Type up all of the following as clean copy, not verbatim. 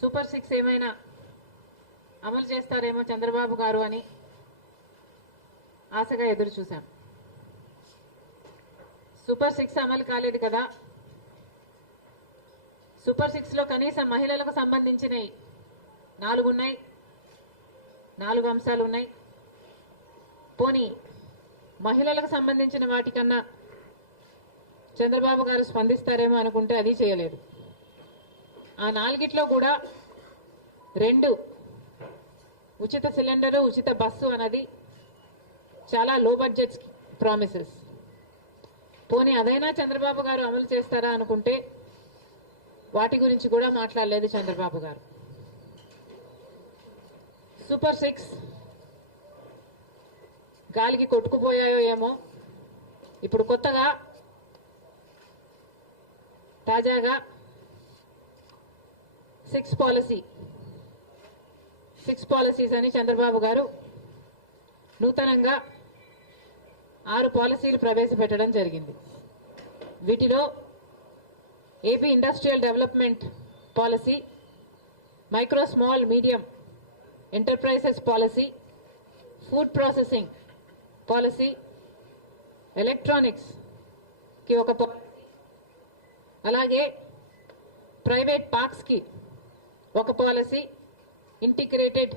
Super 6 ఏమైనా అమలు చేస్తారేమో చంద్రబాబు గారు అని ఆశగా ఎదురు చూశాం. సూపర్ 6 అమలు కాలేదు కదా. సూపర్ 6లో కనీసం మహిళలకు సంబంధించినవి 4 ఉన్నాయి, 4 అంశాలు ఉన్నాయి. పోనీ మహిళలకు సంబంధించిన వాటికన్నా చంద్రబాబు గారు స్పందిస్తారేమో అనుకుంటే అది చేయలేదు. ఆ 4గిట్లో కూడా 2 ఉచిత సిలిండరు, ఉచిత బస్సు అన్నది చాలా లో బడ్జెట్ ప్రామిసెస్. పోనీ అదైనా చంద్రబాబు గారు అమలు చేస్తారా అనుకుంటే వాటి గురించి కూడా మాట్లాడలేదు చంద్రబాబు గారు. సూపర్ 6 గాలికి కొట్టుకుపోయాయో ఏమో. ఇప్పుడు కొత్తగా తాజాగా 6 పాలసీస్ అని చంద్రబాబు గారు నూతనంగా 6 పాలసీలు ప్రవేశపెట్టడం జరిగింది. వీటిలో AP industrial development policy, micro small medium enterprises policy, food processing policy, ఎలక్ట్రానిక్స్కి ఒక పాలసీ, అలాగే ప్రైవేట్ పార్క్స్కి ఒక పాలసీ, ఇంటిగ్రేటెడ్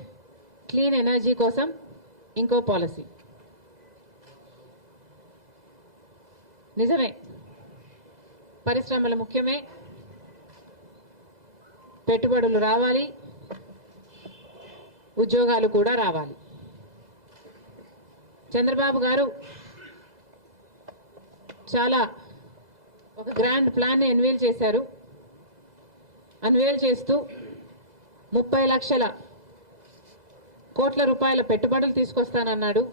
క్లీన్ ఎనర్జీ కోసం ఇంకో పాలసీ. నిజమే, పరిశ్రమలు ముఖ్యమే, పెట్టుబడులు రావాలి, ఉద్యోగాలు కూడా రావాలి. చంద్రబాబు గారు చాలా ఒక గ్రాండ్ ప్లాన్ని అన్వేల్ చేస్తూ 30 లక్షల కోట్ల రూపాయల పెట్టుబడులు తీసుకొస్తానన్నాడు.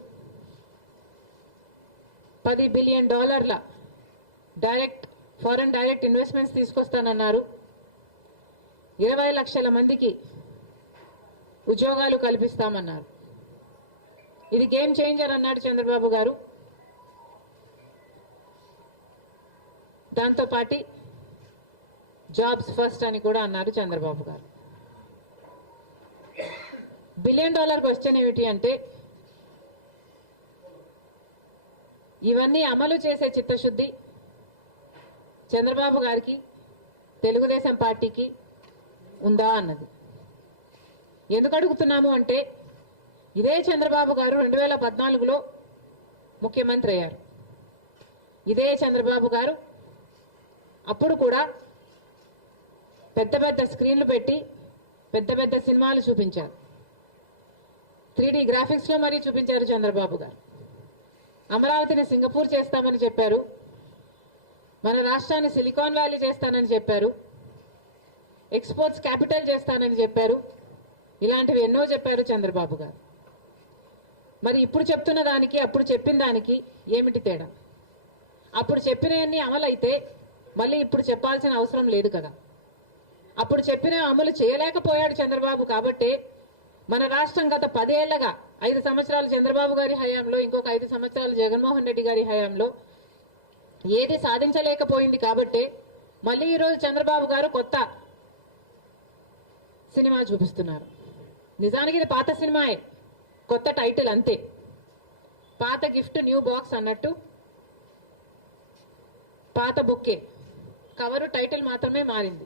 $10 బిలియన్ ఫారెన్ డైరెక్ట్ ఇన్వెస్ట్మెంట్స్ తీసుకొస్తానన్నారు. 20 లక్షల మందికి ఉద్యోగాలు కల్పిస్తామన్నారు. ఇది గేమ్ చేంజర్ అన్నాడు చంద్రబాబు గారు. దాంతో పాటు జాబ్స్ ఫస్ట్ అని కూడా అన్నారు చంద్రబాబు గారు. $1 బిలియన్ క్వశ్చన్ ఏమిటి అంటే, ఇవన్నీ అమలు చేసే చిత్తశుద్ధి చంద్రబాబు గారికి, తెలుగుదేశం పార్టీకి ఉందా అన్నది. ఎందుకు అడుగుతున్నాము అంటే, ఇదే చంద్రబాబు గారు 2014లో ముఖ్యమంత్రి అయ్యారు. ఇదే చంద్రబాబు గారు అప్పుడు కూడా పెద్ద పెద్ద స్క్రీన్లు పెట్టి పెద్ద పెద్ద సినిమాలు చూపించారు. 3D గ్రాఫిక్స్లో మరీ చూపించారు చంద్రబాబు గారు. అమరావతిని సింగపూర్ చేస్తామని చెప్పారు, మన రాష్ట్రాన్ని సిలికాన్ వ్యాలీ చేస్తానని చెప్పారు, ఎక్స్పోర్ట్స్ క్యాపిటల్ చేస్తానని చెప్పారు. ఇలాంటివి ఎన్నో చెప్పారు చంద్రబాబు గారు. మరి ఇప్పుడు చెప్తున్న దానికి అప్పుడు చెప్పిన దానికి ఏమిటి తేడా? అప్పుడు చెప్పినవన్నీ అమలైతే మళ్ళీ ఇప్పుడు చెప్పాల్సిన అవసరం లేదు కదా. అప్పుడు చెప్పిన అమలు చేయలేకపోయాడు చంద్రబాబు కాబట్టే మన రాష్ట్రం గత 10 ఏళ్లగా 5 సంవత్సరాలు చంద్రబాబు గారి హయాంలో, ఇంకొక 5 సంవత్సరాలు జగన్మోహన్ రెడ్డి గారి హయాంలో ఏది సాధించలేకపోయింది కాబట్టే మళ్ళీ ఈరోజు చంద్రబాబు గారు కొత్త సినిమా చూపిస్తున్నారు. నిజానికి ఇది పాత సినిమాయే, కొత్త టైటిల్ అంతే. పాత గిఫ్ట్ న్యూ బాక్స్ అన్నట్టు పాత బుక్కే, కవరు టైటిల్ మాత్రమే మారింది.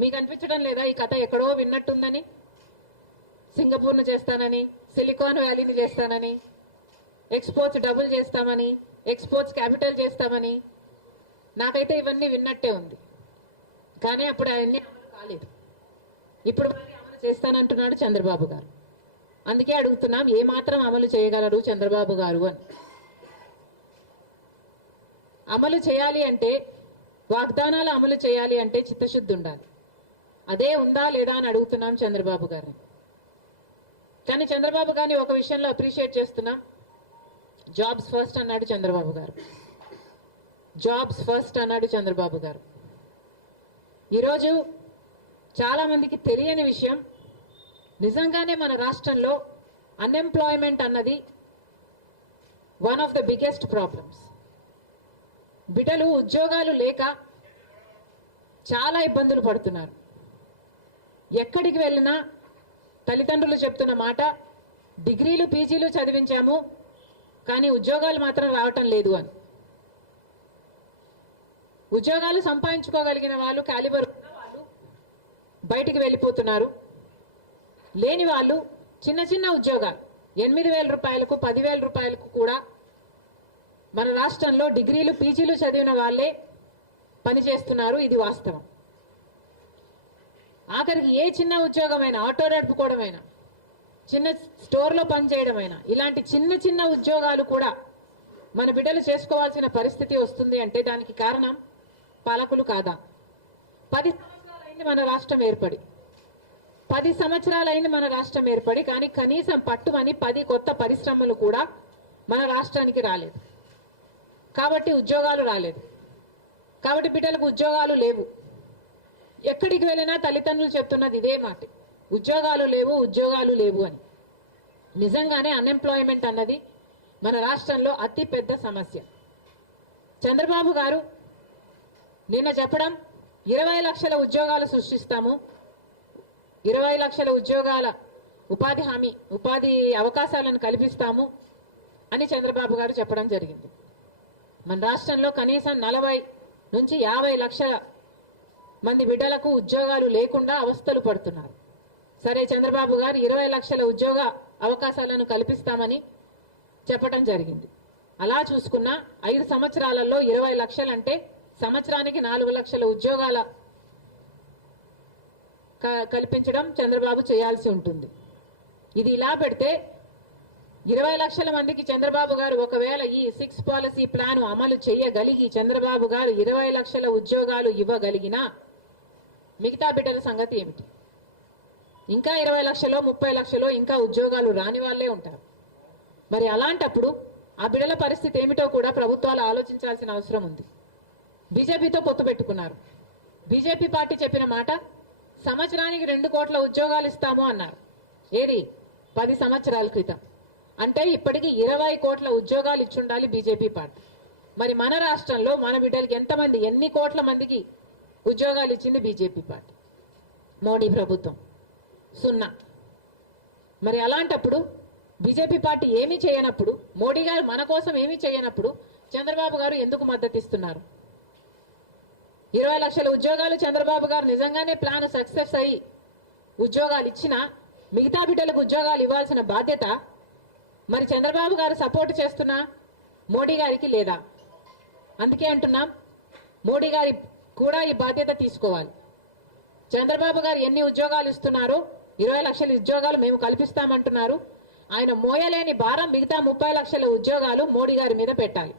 మీకు అనిపించడం లేదా ఈ కథ ఎక్కడో విన్నట్టుందని? సింగపూర్ను చేస్తానని, సిలికాన్ వ్యాలీని చేస్తానని, ఎక్స్పోర్ట్స్ డబుల్ చేస్తామని, ఎక్స్పోర్ట్స్ క్యాపిటల్ చేస్తామని, నాకైతే ఇవన్నీ విన్నట్టే ఉంది. కానీ అప్పుడు అవన్నీ అమలు కాలేదు. ఇప్పుడు మళ్ళీ అమలు చేస్తానంటున్నాడు చంద్రబాబు గారు. అందుకే అడుగుతున్నాం, ఏమాత్రం అమలు చేయగలరు చంద్రబాబు గారు అని. అమలు చేయాలి అంటే, వాగ్దానాలు అమలు చేయాలి అంటే చిత్తశుద్ధి ఉండాలి. అదే ఉందా లేదా అని అడుగుతున్నాం చంద్రబాబు గారిని. కానీ చంద్రబాబు గారిని ఒక విషయంలో అప్రిషియేట్ చేస్తున్నాం. జాబ్స్ ఫస్ట్ అన్నాడు చంద్రబాబు గారు. జాబ్స్ ఫస్ట్ అన్నాడు చంద్రబాబు గారు. ఈరోజు చాలా మందికి తెలియని విషయం, నిజంగానే మన రాష్ట్రంలో అన్ఎంప్లాయ్మెంట్ అన్నది one of the biggest problems. బిడ్డలు ఉద్యోగాలు లేక చాలా ఇబ్బందులు పడుతున్నారు. ఎక్కడికి వెళ్ళినా తల్లిదండ్రులు చెప్తున్న మాట, డిగ్రీలు పీజీలు చదివించాము కానీ ఉద్యోగాలు మాత్రం రావటం లేదు అని. ఉద్యోగాలు సంపాదించుకోగలిగిన వాళ్ళు, క్యాలిబర్ వాళ్ళు బయటికి వెళ్ళిపోతున్నారు. లేని వాళ్ళు చిన్న చిన్న ఉద్యోగాలు 8,000 రూపాయలకు 10,000 రూపాయలకు కూడా మన రాష్ట్రంలో డిగ్రీలు పీజీలు చదివిన వాళ్ళే పనిచేస్తున్నారు. ఇది వాస్తవం. ఆఖరికి ఏ చిన్న ఉద్యోగమైనా, ఆటో నడుపుకోవడమైనా, చిన్న స్టోర్లో పనిచేయడమైనా, ఇలాంటి చిన్న చిన్న ఉద్యోగాలు కూడా మన బిడ్డలు చేసుకోవాల్సిన పరిస్థితి వస్తుంది అంటే దానికి కారణం పాలకులు కాదా? 10 సంవత్సరాలైంది మన రాష్ట్రం ఏర్పడి, 10 సంవత్సరాలైంది మన రాష్ట్రం ఏర్పడి, కానీ కనీసం పట్టుమని 10 కొత్త పరిశ్రమలు కూడా మన రాష్ట్రానికి రాలేదు. కాబట్టి ఉద్యోగాలు రాలేదు. కాబట్టి బిడ్డలకు ఉద్యోగాలు లేవు. ఎక్కడికి వెళ్ళినా తల్లిదండ్రులు చెప్తున్నది ఇదే మాట, ఉద్యోగాలు లేవు, ఉద్యోగాలు లేవు అని. నిజంగానే అన్ఎంప్లాయ్మెంట్ అన్నది మన రాష్ట్రంలో అతి పెద్ద సమస్య. చంద్రబాబు గారు నిన్న చెప్పడం 20 లక్షల ఉద్యోగాలు సృష్టిస్తాము, 20 లక్షల ఉద్యోగాల ఉపాధి అవకాశాలను కల్పిస్తాము అని చంద్రబాబు గారు చెప్పడం జరిగింది. మన రాష్ట్రంలో కనీసం 40 నుంచి 50 లక్షల మంది బిడ్డలకు ఉద్యోగాలు లేకుండా అవస్థలు పడుతున్నారు. సరే, చంద్రబాబు గారు 20 లక్షల ఉద్యోగ అవకాశాలను కల్పిస్తామని చెప్పడం జరిగింది. అలా చూసుకున్న 5 సంవత్సరాలలో 20 లక్షలంటే సంవత్సరానికి 4 లక్షల ఉద్యోగాల కల్పించడం చంద్రబాబు చేయాల్సి ఉంటుంది. ఇది ఇలా పెడితే 20 లక్షల మందికి చంద్రబాబు గారు ఒకవేళ ఈ 6 పాలసీ ప్లాన్ అమలు చేయగలిగి చంద్రబాబు గారు 20 లక్షల ఉద్యోగాలు ఇవ్వగలిగినా మిగతా బిడ్డల సంగతి ఏమిటి? ఇంకా 20 లక్షలో 30 లక్షలో ఇంకా ఉద్యోగాలు రాని వాళ్ళే ఉంటారు. మరి అలాంటప్పుడు ఆ బిడ్డల పరిస్థితి ఏమిటో కూడా ప్రభుత్వాలు ఆలోచించాల్సిన అవసరం ఉంది. బీజేపీతో పొత్తు పెట్టుకున్నారు. బీజేపీ పార్టీ చెప్పిన మాట, సంవత్సరానికి 2 కోట్ల ఉద్యోగాలు ఇస్తాము అన్నారు. ఏది? 10 సంవత్సరాల క్రితం. అంటే ఇప్పటికీ 20 కోట్ల ఉద్యోగాలు ఇచ్చుండాలి బీజేపీ పార్టీ. మరి మన రాష్ట్రంలో మన బిడ్డలకి ఎన్ని కోట్ల మందికి ఉద్యోగాలు ఇచ్చింది బీజేపీ పార్టీ? మోడీ ప్రభుత్వం 0. మరి అలాంటప్పుడు బీజేపీ పార్టీ ఏమీ చేయనప్పుడు, మోడీ గారు మన కోసం ఏమీ చేయనప్పుడు చంద్రబాబు గారు ఎందుకు మద్దతు ఇస్తున్నారు? 20 లక్షల ఉద్యోగాలు చంద్రబాబు గారు నిజంగానే ప్లాన్ సక్సెస్ అయ్యి ఉద్యోగాలు ఇచ్చినా మిగతా బిడ్డలకు ఉద్యోగాలు ఇవ్వాల్సిన బాధ్యత మరి చంద్రబాబు గారు సపోర్ట్ చేస్తున్న మోడీ గారికి లేదా? అందుకే అంటున్నాం, మోడీ గారి కూడా ఈ బాధ్యత తీసుకోవాలి. చంద్రబాబు గారు ఎన్ని ఉద్యోగాలు ఇస్తున్నారో, 20 లక్షల ఉద్యోగాలు మేము కల్పిస్తామంటున్నారు. ఆయన మోయలేని భారం మిగతా 30 లక్షల ఉద్యోగాలు మోడీ గారి మీద పెట్టాలి.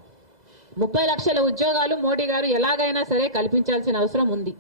30 లక్షల ఉద్యోగాలు మోడీ గారు ఎలాగైనా సరే కల్పించాల్సిన అవసరం ఉంది.